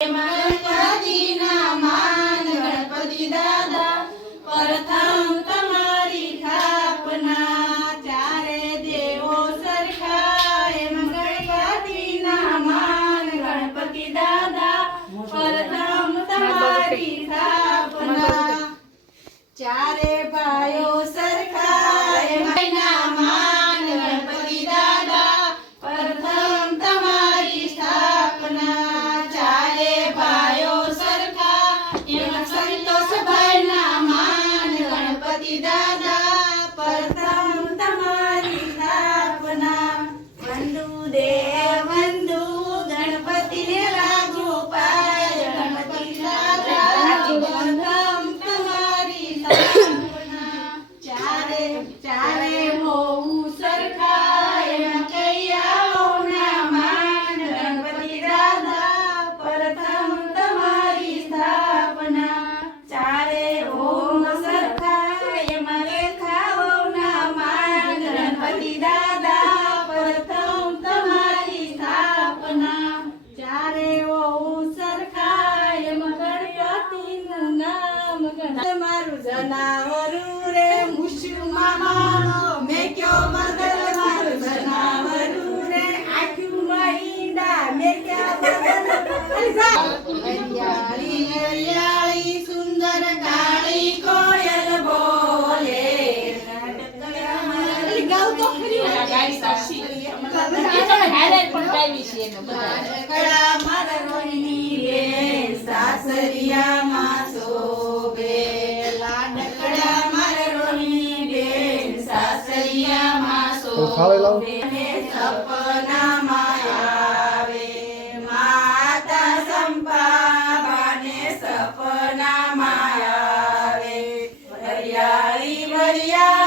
ગણપતિના માન ગણપતિ દાદા પ્રથમ તમારી સ્થાપના ચારે દેવો સરખા એમ ગણપતિના માન ગણપતિ દાદા પ્રથમ તમારી સ્થાપના ચારે ભાઈઓ સરખા એમ માન ગણપતિ દાદા પ્રથમ તમારી સ્થાપના ચારે ભાઈઓ સરખા એમ સંતોષભાઈના માન ગણપતિ દાદા પ્રથમ તમારી સ્થાપના વંદુ દેવ વંદુ ગણપતિને લાગુ પાય ગણપતિ દાદા પ્રથમ તમારી સ્થાપના ચારે ચારે હોવું સરખા એમ કૈયાઓના માન ગણપતિ દાદા પ્રથમ તમારી સ્થાપના ચારે ઓમ સરખા એમ રેખાઓના માન ગણપતિ દાદા પ્રથમ તમારી સ્થાપના ચારે ઓમ સરખા એમ ગણપતિનું નામ મારું જનાવરું રે મુશુ મામા મેં ક્યો બદલ મારું જનાવરું રે આખું મહિના મેં ક્યાં બદલ હરિયાળી હરિયાળી સુંદર કાળી કોયલ બોલે ગાવ તો ખરી ગાડી સાક્ષી કળા મારા રોહિણી રે સાસરિયામાં શોભે લાડકડા મારા રોહિણી બેન સાસરિયામાં શોભે સપનામાં આવે માતા સંપાબાને સપનામાં આવે હરિયાળી હરિયાળી